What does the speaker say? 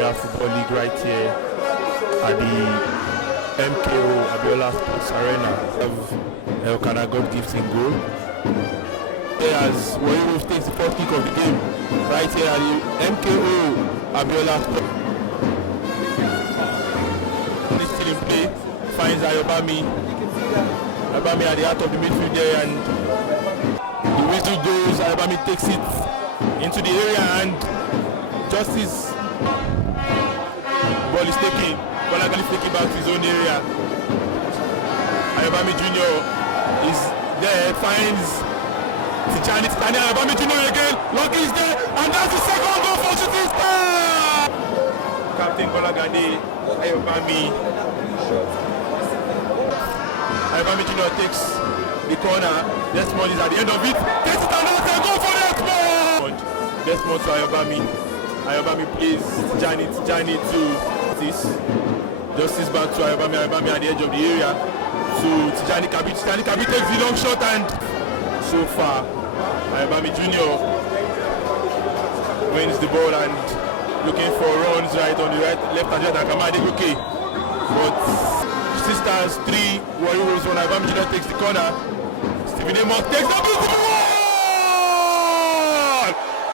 Premier Football League right here at the MKO Abiola Sports Arena of Elkanah God Gives in goal. As Warri takes the first kick of the game right here at the MKO Abiola Sports. He's still in play, finds Ayobami. Ayobami at the heart of the midfield there, and the whistle goes. Ayobami takes it into the area, and Justice ball is taken. Bolagani is taking back to his own area. Ayobami Jr. is there, finds Tijani standing. Ayobami Jr. again. Lucky is there, and that's the second goal for Shooting Star. Captain Bolagani, Ayobami. Ayobami Jr. takes the corner. Desmond is at the end of it. Takes it another goal for Desmond. Desmond to Ayobami. Ayobami plays Tijani to this. Justice back to Ayobami. Ayobami at the edge of the area to Tijani Kabi. Tijani Kabi takes the long shot, and so far Ayobami Jr. wins the ball and looking for runs right on the right, left and right, and Kamade okay. But Sisters 3, Warri 1. Ayobami Jr. takes the corner. Stephen Amos takes the